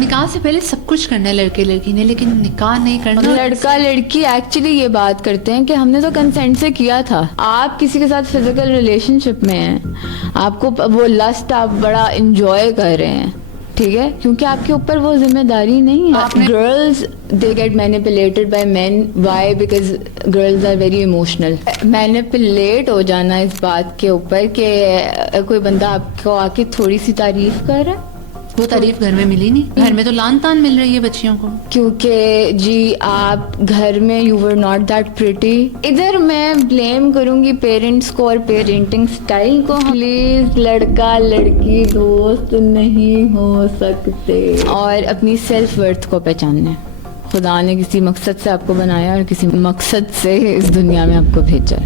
نکاح سے پہلے سب کچھ کرنا ہے لڑکے لڑکی نے, لیکن نکاح نہیں کرنا. لڑکا لڑکی ایکچولی یہ بات کرتے ہیں کہ ہم نے تو کنسینٹ سے کیا تھا. آپ کسی کے ساتھ فزیکل ریلیشن شپ میں ہیں, آپ کو وہ لسٹ آپ بڑا انجوائے کر رہے ہیں, ٹھیک ہے, کیونکہ آپ کے اوپر وہ ذمہ داری نہیں ہے. Girls they get manipulated by men. Why? Because girls are very emotional. Manipulate ہو جانا اس بات کے اوپر کہ کوئی بندہ آپ کو آ کے تھوڑی سی تعریف کر رہا ہے. وہ تعریف گھر میں ملی نہیں, گھر میں تو لان تان مل رہی ہے بچیوں کو, کیونکہ جی آپ گھر میں you were not that pretty. ادھر میں بلیم کروں گی پیرنٹس کو اور پیرنٹنگ سٹائل کو. پلیز لڑکا لڑکی دوست نہیں ہو سکتے, اور اپنی سیلف ورتھ کو پہچاننا. خدا نے کسی مقصد سے آپ کو بنایا اور کسی مقصد سے اس دنیا میں آپ کو بھیجا.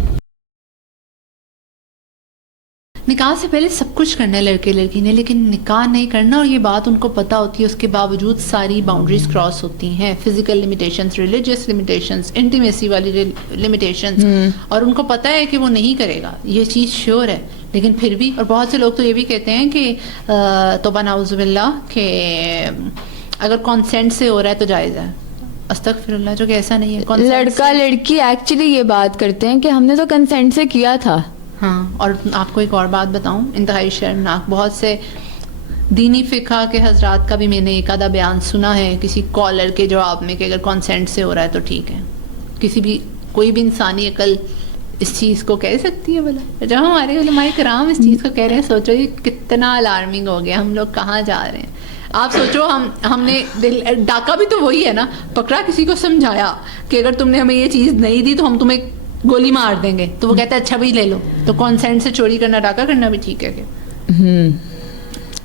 نکاح سے پہلے سب کچھ کرنا ہے لڑکے لڑکی نے, لیکن نکاح نہیں کرنا, اور یہ بات ان کو پتا ہوتی ہے. اس کے باوجود ساری باؤنڈریز کراس ہوتی ہیں, physical limitations, religious limitations, intimacy والی لمیٹیشنز, اور ان کو پتا ہے کہ وہ نہیں کرے گا, یہ چیز شیور ہے. لیکن پھر بھی, اور بہت سے لوگ تو یہ بھی کہتے ہیں کہ توبہ نعوذ باللہ, کہ اگر کانسینٹ سے ہو رہا ہے تو جائز ہے. استغفر اللہ, جو کہ ایسا نہیں ہے. لڑکا لڑکی ایکچولی یہ بات کرتے ہیں کہ ہم نے تو کنسینٹ سے کیا تھا. ہاں, اور آپ کو ایک اور بات بتاؤں, انتہائی شرمناک, بہت سے دینی فقہ کے حضرات کا بھی میں نے ایک آدھا بیان سنا ہے کسی کالر کے جواب میں, کہ اگر کانسینٹ سے ہو رہا ہے تو ٹھیک ہے. کسی بھی کوئی بھی انسانی عقل اس چیز کو کہہ سکتی ہے بھلا؟ جب ہمارے علماء کرام اس چیز کو کہہ رہے ہیں, سوچو یہ کتنا الارمنگ ہو گیا, ہم لوگ کہاں جا رہے ہیں. آپ سوچو, ہم نے ڈاکہ بھی تو وہی ہے نا, پکڑا کسی کو, سمجھایا کہ اگر تم نے ہمیں یہ چیز نہیں دی تو ہم تمہیں گولی مار دیں گے, تو وہ کہتا ہے اچھا بھی لے لو. تو کانسینٹ سے چوری کرنا, ڈاکہ کرنا بھی ٹھیک ہے کہ؟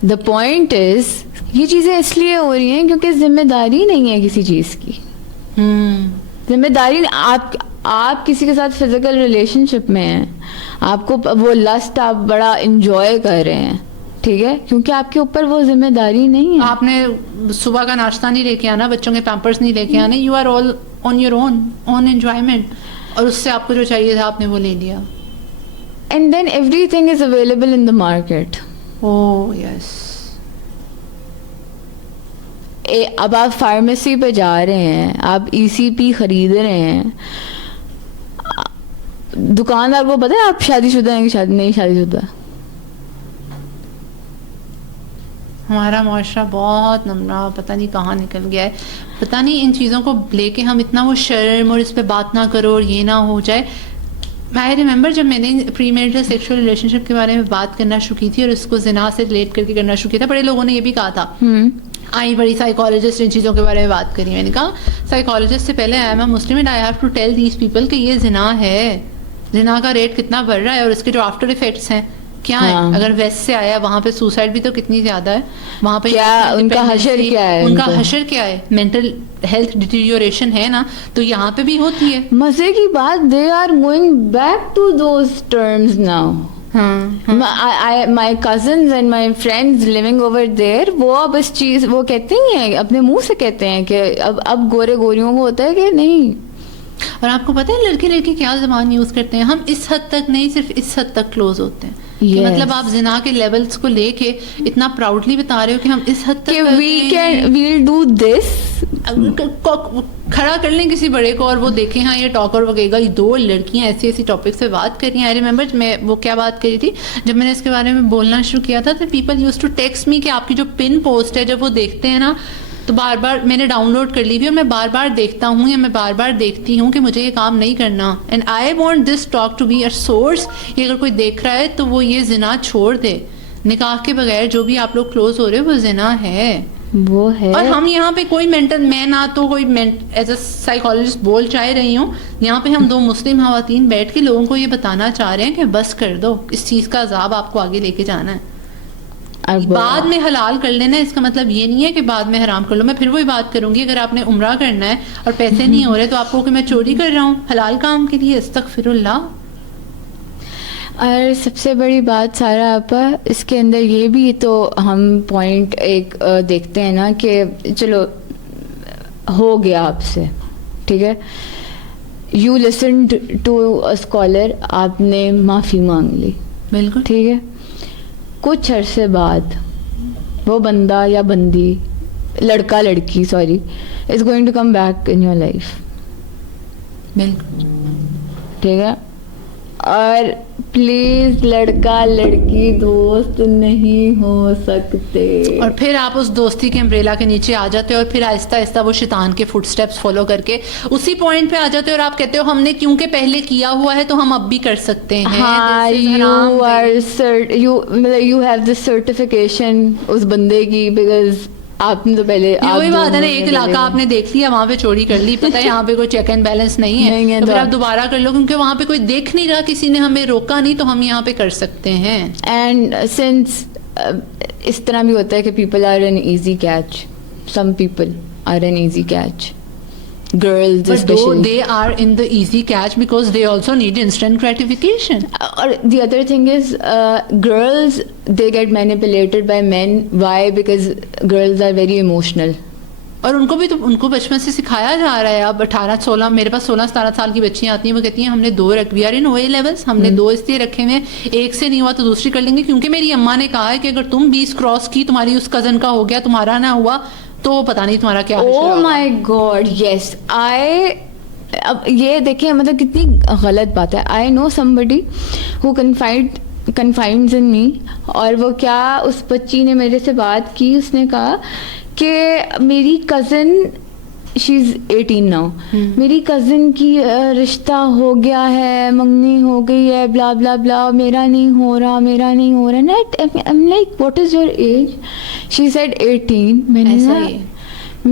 دا پوائنٹ از, یہ چیزیں اس لیے ہو رہی ہیں کیونکہ ذمہ داری نہیں ہے کسی چیز کی. ذمہ داری, آپ کسی کے ساتھ فزیکل ریلیشن شپ میں ہیں, آپ کو وہ لسٹ آپ بڑا انجوائے کر رہے ہیں, ٹھیک ہے, کیونکہ آپ کے اوپر وہ ذمہ داری نہیں ہے. آپ نے صبح کا ناشتہ نہیں لے کے آنا, بچوں کے پیمپرس نہیں لے کے آنے, you are all on your own enjoyment, اور اس سے آپ کو جو چاہیے تھا آپ نے وہ لے لیا. And then everything is available in the market. Oh yes. اب آپ فارمیسی پہ جا رہے ہیں, آپ ای سی پی خرید رہے ہیں, دکاندار کو پتا ہے آپ شادی شدہ ہیں کہ شادی نہیں شادی شدہ. ہمارا معاشرہ بہت نمرہ پتہ نہیں کہاں نکل گیا ہے. پتہ نہیں ان چیزوں کو لے کے ہم اتنا وہ شرم, اور اس پہ بات نہ کرو اور یہ نہ ہو جائے. میں ریممبر جب میں نے پری میرٹل سیکشل ریلیشن شپ کے بارے میں بات کرنا شروع کی تھی, اور اس کو زنا سے ریلیٹ کر کے کرنا شروع کیا تھا, بڑے لوگوں نے یہ بھی کہا تھا, آئی بڑی سائیکالوجسٹ ان چیزوں کے بارے میں بات کری. میں نے کہا سائیکالوجسٹ سے پہلے I am a Muslim and I have to tell these people کہ یہ زنا ہے, زنا کا ریٹ کتنا بڑھ رہا ہے, اور اس کے جو آفٹر ایفیکٹس ہیں کیا ہے. اگر ویسٹ سے آیا, وہاں پہ سوسائڈ بھی تو کتنی زیادہ ہے, وہاں پہ ان کا حشر کیا ہے, ان کا حشر کیا ہے, مینٹل ہیلتھ ڈیٹیریوریشن ہے نا, تو یہاں پہ بھی ہوتی ہے. مزے کی بات, they are going back to those terms now. My cousins and my friends living over there, وہ اب اس چیز وہ کہتے ہی ہیں, اپنے منہ سے کہتے ہیں کہ اب گورے گوریوں کو ہوتا ہے کہ نہیں. اور آپ کو پتہ ہے لڑکے لڑکی کیا زبان یوز کرتے ہیں, ہم اس حد تک نہیں, صرف اس حد تک کلوز ہوتے ہیں. مطلب آپ زنا کے لیولز کو لے کے اتنا پراؤڈلی بتا رہے ہو کہ ہم اس حد تک we'll do this, کھڑا کر لیں کسی بڑے کو, اور وہ دیکھیں ہاں یہ ٹاکر وہ کہے گا یہ دو لڑکیاں ایسی ایسی ٹاپکس پہ بات کر رہی ہیں. آئی ریممبر میں وہ کیا بات کری تھی جب میں نے اس کے بارے میں بولنا شروع کیا تھا, تو پیپل یوز ٹو ٹیکسٹ می کہ آپ کی جو پن پوسٹ ہے جب وہ دیکھتے ہیں نا, تو بار بار میں نے ڈاؤن لوڈ کر لی ہوئی, اور میں بار بار دیکھتا ہوں, یا میں بار بار دیکھتی ہوں کہ مجھے یہ کام نہیں کرنا. And I want this talk to be a source, یہ اگر کوئی دیکھ رہا ہے تو وہ یہ زنا چھوڑ دے. نکاح کے بغیر جو بھی آپ لوگ کلوز ہو رہے ہو وہ زنا ہے, وہ ہے. اور ہم یہاں پہ کوئی مینٹل, میں نہ تو کوئی ایز اے سائیکالوجسٹ بول چاہ رہی ہوں, یہاں پہ ہم دو مسلم خواتین بیٹھ کے لوگوں کو یہ بتانا چاہ رہے ہیں کہ بس کر دو, اس چیز کا عذاب آپ کو آگے لے کے جانا ہے. بعد میں حلال کر لینا, اس کا مطلب یہ نہیں ہے کہ بعد میں حرام کر لو. میں پھر وہی بات کروں گی, اگر آپ نے عمرہ کرنا ہے اور پیسے نہیں ہو رہے تو آپ کو کہ میں چوری کر رہا ہوں حلال کام کے لیے, استغفر اللہ. اور سب سے بڑی بات سارا آپا, اس کے اندر یہ بھی تو ہم پوائنٹ ایک دیکھتے ہیں نا کہ چلو ہو گیا آپ سے, ٹھیک ہے, you listened to a scholar, آپ نے معافی مانگ لی, بالکل ٹھیک ہے. کچھ عرصے بعد وہ بندہ یا بندی لڑکا لڑکی sorry is going to come back in your life. بالکل ٹھیک ہے. اور پلیز لڑکا لڑکی دوست نہیں ہو سکتے. اور پھر آپ اس دوستی کے امبریلا کے نیچے آ جاتے ہو اور پھر آہستہ آہستہ وہ شیطان کے فٹ سٹیپس فالو کر کے اسی پوائنٹ پہ آ جاتے ہو اور آپ کہتے ہو ہم نے کیونکہ پہلے کیا ہوا ہے تو ہم اب بھی کر سکتے ہیں. ہاں یو ہیو دس سرٹیفکیشن اس بندے کی بیکاز آپ نے تو پہلے وہی بات ہے نا, ایک علاقہ آپ نے دیکھ لیا وہاں پہ چوری کر لی, پتہ ہے یہاں پہ کوئی چیک اینڈ بیلنس نہیں ہے, تو پھر آپ دوبارہ کر لو کیونکہ وہاں پہ کوئی دیکھ نہیں رہا, کسی نے ہمیں روکا نہیں, تو ہم یہاں پہ کر سکتے ہیں. اینڈ سنس اس طرح بھی ہوتا ہے کہ people are an easy catch, some people are an easy catch, girls especially. They are in the easy catch because they also need instant gratification. Or the other thing is girls, they get manipulated by men. Why? Because girls are very emotional. اور ان کو بھی تو ان کو بچپن سے سکھایا جا رہا ہے. اب 18-16 میرے پاس 16-17 سال کی بچیاں آتی ہیں, وہ کہتی ہیں ہم نے 2 we are in O A levels, ہم نے 2 اس لیے رکھے ہوئے, ایک سے نہیں ہوا تو دوسری کر لیں گے کیونکہ میری اماں نے کہا ہے کہ اگر تم 20 کراس کی, تمہاری اس کزن کا ہو گیا, تمہارا نہ ہوا, تو پتہ نہیں تمہارا کیا. Oh my God, yes. اب یہ دیکھیں مطلب کتنی غلط بات ہے. I know somebody who confides in me, اور وہ کیا اس بچی نے میرے سے بات کی, اس نے کہا کہ میری کزن, شی از 18 ناؤ, میری کزن کی رشتہ ہو گیا ہے, منگنی ہو گئی ہے, بلا بلا بلا, میرا نہیں ہو رہا, میرا نہیں ہو رہا. I'm like, what is your age? She said 18. میں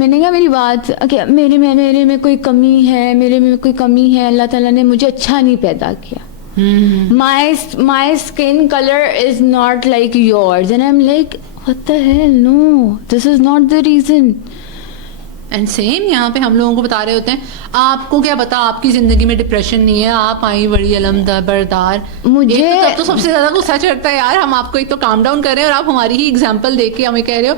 نے کہا میری بات کہ میرے میں کوئی کمی ہے, میرے میں کوئی کمی ہے, اللہ تعالیٰ نے مجھے اچھا نہیں پیدا کیا. My skin color is not like yours. And I'm like, what the hell? No, this is not the reason. And same یہاں پہ ہم لوگوں کو بتا رہے ہوتے ہیں, آپ کو کیا پتا آپ کی زندگی میں ڈپریشن نہیں ہے, آپ آئی بڑی علم بردار. مجھے تو سب سے زیادہ غصہ چڑھتا ہے یار, ہم آپ کو ایک تو کام ڈاؤن کر رہے ہیں اور آپ ہماری ہی اگزامپل دیکھ کے ہمیں کہہ رہے ہو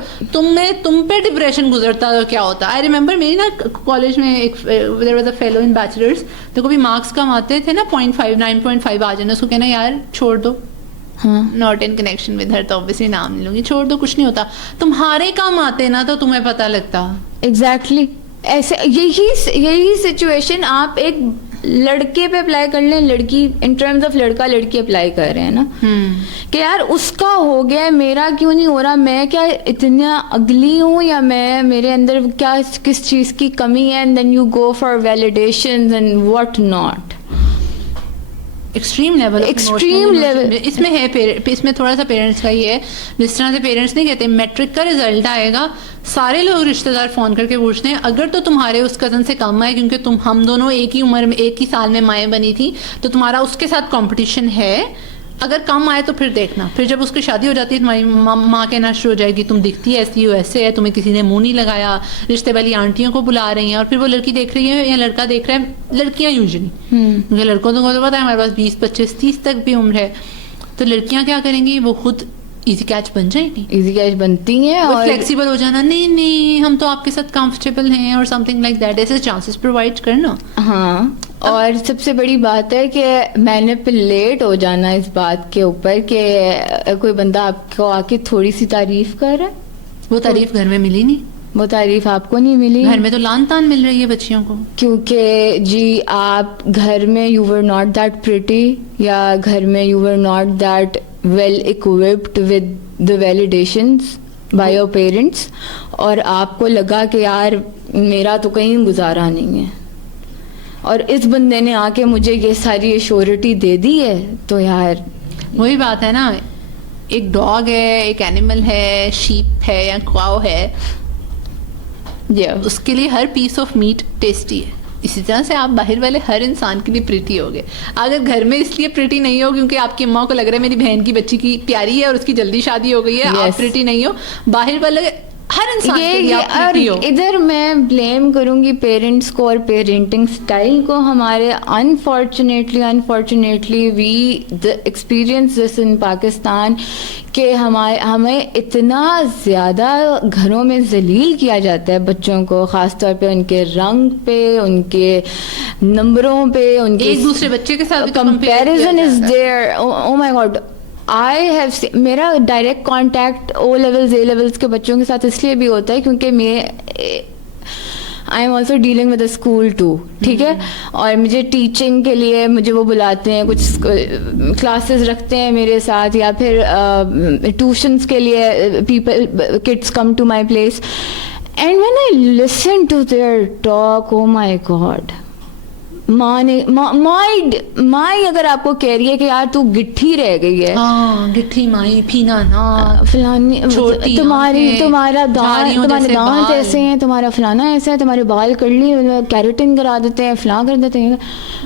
تم پہ ڈپریشن گزرتا ہے کیا ہوتا. آئی ریمبر میری نا کالج میں ایک there was a fellow in bachelors, تو کبھی مارکس کم آتے تھے نا 0.5 9.5 آ جانا, اس کو کہنا یار چھوڑ دو, not in connection with her, تو obviously نام نہیں لوں گی, چھوڑ دو کچھ نہیں ہوتا, تمہارے کام آتے نا تو تمہیں پتہ لگتا. ایگزیکٹلی ایسے یہی سچویشن آپ ایک لڑکے پہ اپلائی کر لیں, لڑکی ان ٹرمز آف لڑکا لڑکی اپلائی کر رہے ہیں نا, کہ یار اس کا ہو گیا میرا کیوں نہیں ہو رہا, میں کیا اتنا اگلی ہوں یا میں میرے اندر کیا کس چیز کی کمی ہے, and then you go for validations and what not. Extreme level اس میں ہے. اس میں تھوڑا سا پیرنٹس کا یہ ہے, جس طرح سے پیرنٹس نہیں کہتے میٹرک کا رزلٹ آئے گا, سارے لوگ رشتے دار فون کر کے پوچھتے ہیں اگر تو تمہارے اس کزن سے کم آئے, کیونکہ ہم دونوں ایک ہی عمر میں ایک ہی سال میں مائیں بنی تھی, تو تمہارا اس کے ساتھ کمپٹیشن ہے, اگر کم آئے تو پھر دیکھنا. پھر جب اس کی شادی ہو جاتی ہے تمہاری ماں کہنا شروع ہو جائے گی تم دکھتی ایسی ہو, ایسے ہے, تمہیں کسی نے منہ نہیں لگایا, رشتے والی آنٹیوں کو بلا رہی ہیں, اور پھر وہ لڑکی دیکھ رہی ہے یا لڑکا دیکھ رہا ہے, لڑکیاں یوزلی, کیونکہ لڑکوں تو پتا ہے ہمارے پاس 20 25 30 تک بھی عمر ہے, تو لڑکیاں کیا کریں گی, وہ خود ایزی کیچ بن جائیں گی, ایزی کیچ بنتی ہیں, اور فلیکسیبل ہو جانا, نہیں ہم تو آپ کے ساتھ کمفرٹیبل ہیں, اور سم تھنگ لائک دیٹ, ایسے چانسز پرووائڈ کرنا. ہاں, اور سب سے بڑی بات ہے کہ مینیپولیٹ ہو جانا اس بات کے اوپر کہ کوئی بندہ آپ کو آ کے تھوڑی سی تعریف کر رہا ہے, وہ تعریف گھر میں ملی نہیں, وہ تعریف آپ کو نہیں ملی, گھر میں تو لان تان مل رہی ہے بچیوں کو, کیونکہ جی آپ گھر میں you were not that pretty, یا گھر میں you were not that well occupied with the validations by your parents, اور آپ کو لگا کہ یار میرا تو کہیں گزارا نہیں ہے, اور اس بندے نے آ کے مجھے یہ ساری ایشورٹی دے دی ہے, تو یار وہی بات ہے نا, ایک ڈاگ ہے, ایک اینیمل ہے, شیپ ہے یا کاؤ ہے, اس کے لیے ہر پیس آف میٹ ٹیسٹی ہے. اسی طرح سے آپ باہر والے ہر انسان کے لیے پریٹی ہو گئے. اگر گھر میں اس لیے پریٹی نہیں ہو کیونکہ آپ کی اماں کو لگ رہا ہے میری بہن کی بچی کی پیاری ہے اور اس کی جلدی شادی ہو گئی ہے, آپ پریٹی نہیں ہو, باہر والے ہر انسان کے لیے آپ پریٹی ہو. ادھر میں بلیم کروں گی پیرنٹس کو اور پیرنٹنگ سٹائل کو. ہمارے انفارچونیٹلی وی ایکسپیرینس دس ان پاکستان کہ ہمیں اتنا زیادہ گھروں میں ذلیل کیا جاتا ہے بچوں کو, خاص طور پہ ان کے رنگ پہ, ان کے نمبروں پہ, ان کے ایک دوسرے بچے کے ساتھ comparison is there. Oh my God, میرا direct contact O levels A levels کے بچوں کے ساتھ اس لیے بھی ہوتا ہے کیونکہ میں I am also dealing with a school too, ٹھیک ہے, اور مجھے ٹیچنگ کے لیے مجھے وہ بلاتے ہیں, کچھ کلاسز رکھتے ہیں میرے ساتھ, یا پھر ٹیوشنس کے لیے people kids come to my place, and when I listen to their talk, oh my God, my اگر آپ کو کہہ رہی ہے کہ یار تو گٹھی رہ گئی ہے, گٹھی مائی پینا نا فلانی, تمہارا دانت ایسے ہیں, تمہارا فلانا ایسا ہے, تمہارے بال کرلی کیراٹن کرا دیتے ہیں, فلاں کر دیتے ہیں.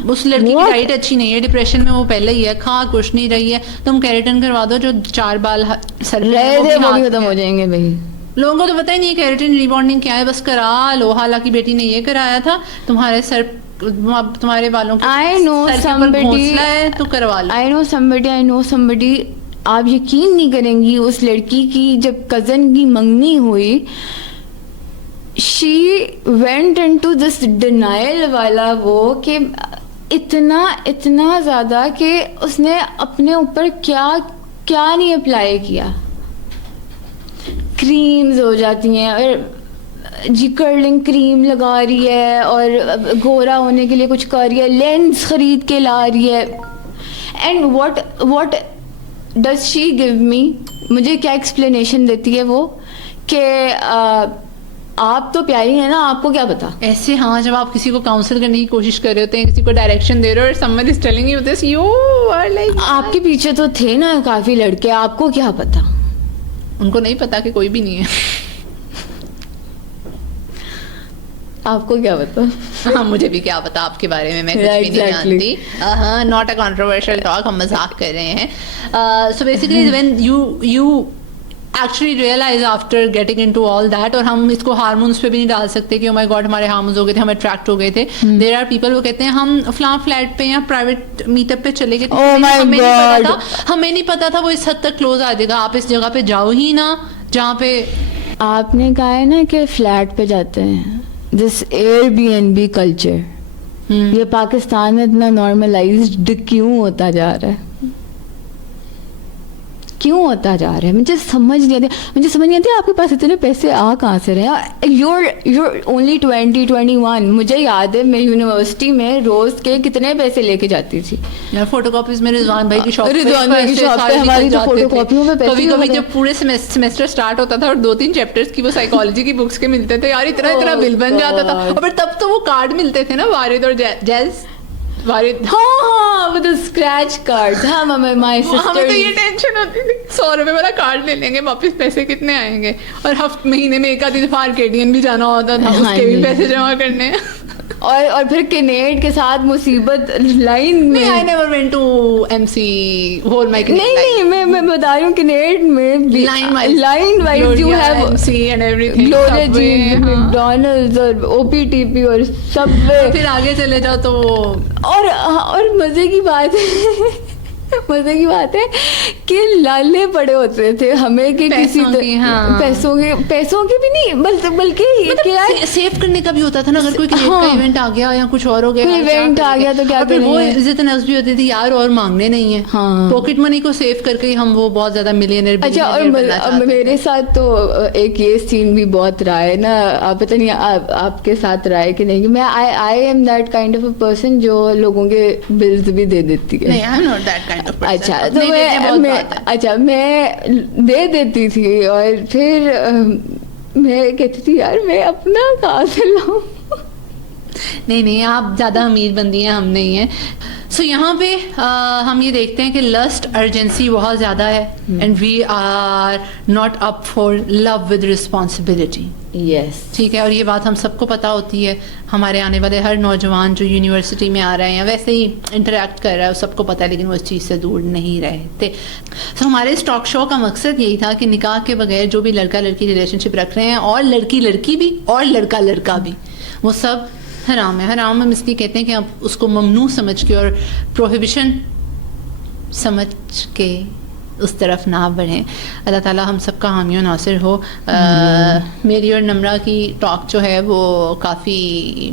اس لڑکی کی ڈائٹ اچھی نہیں ہے, ڈپریشن میں وہ پہلے ہی ہے, کھا کچھ نہیں رہی ہے, تم کیراٹن کروا دو, جو 4 بال سر رہے تھے وہ بھی ختم ہو جائیں گے. بھائی لوگوں کو تو پتہ ہی نہیں ہے کیراٹن ریبانڈنگ کیا ہے, بس کرا لو. حالانکہ بیٹی نے یہ کرایا تھا, تمہارے سر تمہارے والوں کے گھونسلہ ہے تو کروا لو. I know somebody, آپ یقین نہیں کریں گی, اس لڑکی کی جب کزن کی منگنی ہوئی, she went into this denial والا وہ, کہ اتنا زیادہ کہ اس نے اپنے اوپر کیا نہیں اپلائی کیا. کریمز ہو جاتی ہیں, اور جی کرلنگ کریم لگا رہی ہے, اور گورا ہونے کے لیے کچھ کر رہی ہے, لینس خرید کے لا رہی ہے. And what does she give me, مجھے کیا ایکسپلینیشن دیتی ہے وہ, کہ آپ تو پیاری ہیں نا, آپ کو کیا پتا. ایسے ہاں, جب آپ کسی کو کاؤنسل کرنے کی کوشش کر رہے ہوتے ہیں, کسی کو ڈائریکشن دے رہے ہو, اور someone is telling you this, you are like, آپ کے پیچھے تو تھے نا کافی لڑکے, آپ کو کیا پتا. ان کو نہیں پتا کہ کوئی بھی نہیں ہے. آپ کو کیا پتا. ہاں مجھے بھی کیا پتا آپ کے بارے میں کچھ بھی نہیں جانتی. ہاں, ناٹ اے کنٹروورشل ٹاک, ہم مذاق کر رہے ہیں. So basically when you actually realise after getting in to all that, اور ہم اس کو ہارمونس پہ بھی نہیں ڈال سکتے کہ او مائی گاڈ ہمارے ہارمونس ہو گئے تھے, ہم اٹریکٹ ہو گئے تھے. دیر آر پیپل وہ کہتے ہیں ہم فلاں فلیٹ پہ یا پرائیویٹ میٹ اپ پہ چلے گئے تھے, ہمیں نہیں پتا تھا وہ اس حد تک کلوز آ جائے گا. آپ اس جگہ پہ جاؤ ہی نا جہاں پہ آپ نے کہا ہے نا کہ فلیٹ پہ جاتے ہیں. دس Airbnb کلچر, یہ پاکستان میں اتنا نارملائزڈ کیوں ہوتا جا رہا ہے, کیوں ہوتا جا رہا ہے, مجھے سمجھ نہیں آتی آپ کے پاس اتنے پیسے آ کہاں سے رہے ہیں. you're only 21. مجھے یاد ہے میں یونیورسٹی میں روز کے کتنے پیسے لے کے جاتی تھی یار. فوٹو کاپیز میں رضوان بھائی کی شاپ پہ ہماری تو فوٹو کاپیوں میں پیسے, کبھی جو پورے سیمسٹر اسٹارٹ ہوتا تھا اور 2-3 چیپٹرز کی وہ سائیکالوجی کی بکس کے ملتے تھے یار, اتنا بل بن جاتا تھا. اور تب تو وہ کارڈ ملتے تھے نا, وارد اور جیز, ہاں ود اسکریچ کارڈ. ہاں مائی سسٹر, ہمیں تو یہ ٹینشن ہوتی تھی 100 روپے والا کارڈ لے لیں گے, واپس پیسے کتنے آئیں گے. اور مہینے میں ایک آدھی دفعہ آرکیڈین بھی جانا ہوتا تھا, اس کے بھی پیسے جمع کرنے. اور پھر کینیڈ کے ساتھ مصیبت لائن میں. I never went to MC whole my نہیں, میں بتا رہی ہوں کینیڈ میں line wise you have MC and everything, Gloria جی, میکڈونلڈز اور OPTP اور سب. پھر آگے چلے جاؤ تو اور مزے کی بات ہے کہ لالے پڑے ہوتے تھے ہمیں کہ کسی پیسوں کے بھی نہیں, بلکہ سیو کرنے کا بھی ہوتا تھا نا. اگر کوئی ایونٹ آ گیا یا کچھ اور ہو گیا, ایونٹ آ گیا تو کیا کریں, وہ عزت نفس بھی ہوتی تھی یار, اور مانگنے نہیں ہے. پاکٹ منی کو سیو کر کے ہم وہ بہت زیادہ ملینئر. اچھا, اور میرے ساتھ تو ایک یہ سین بھی بہت رہا ہے نا, آپ پتہ نہیں آپ کے ساتھ رہا ہے کہ نہیں. میں I M that kind of a person جو لوگوں کے بلز بھی دے دیتی ہے. اچھا میں دے دیتی تھی, اور پھر میں کہتی تھی یار میں اپنا کہاں سے لاؤں. نہیں, آپ زیادہ امیر بندی ہیں, ہم نہیں ہیں. سو یہاں پہ ہم یہ دیکھتے ہیں کہ لسٹ ارجنسی بہت زیادہ ہے, and we are not up for love with responsibility. Yes, ٹھیک ہے. اور یہ بات ہم سب کو پتہ ہوتی ہے, ہمارے آنے والے ہر نوجوان جو یونیورسٹی میں آ رہے ہیں یا ویسے ہی انٹریکٹ کر رہا ہے, سب کو پتہ ہے, لیکن وہ اس چیز سے دور نہیں رہتے. سو ہمارے اس ٹاک شو کا مقصد یہی تھا کہ نکاح کے بغیر جو بھی لڑکا لڑکی ریلیشن شپ رکھ رہے ہیں, اور لڑکی بھی اور لڑکا بھی, وہ سب حرام ہے. حرام ہم اس لیے کہتے ہیں کہ آپ اس کو ممنوع سمجھ کے اور پروہیبیشن سمجھ کے اس طرف نہ بڑھیں. اللہ تعالیٰ ہم سب کا حامی و ناصر ہو. میری اور نمرہ کی ٹاک جو ہے وہ کافی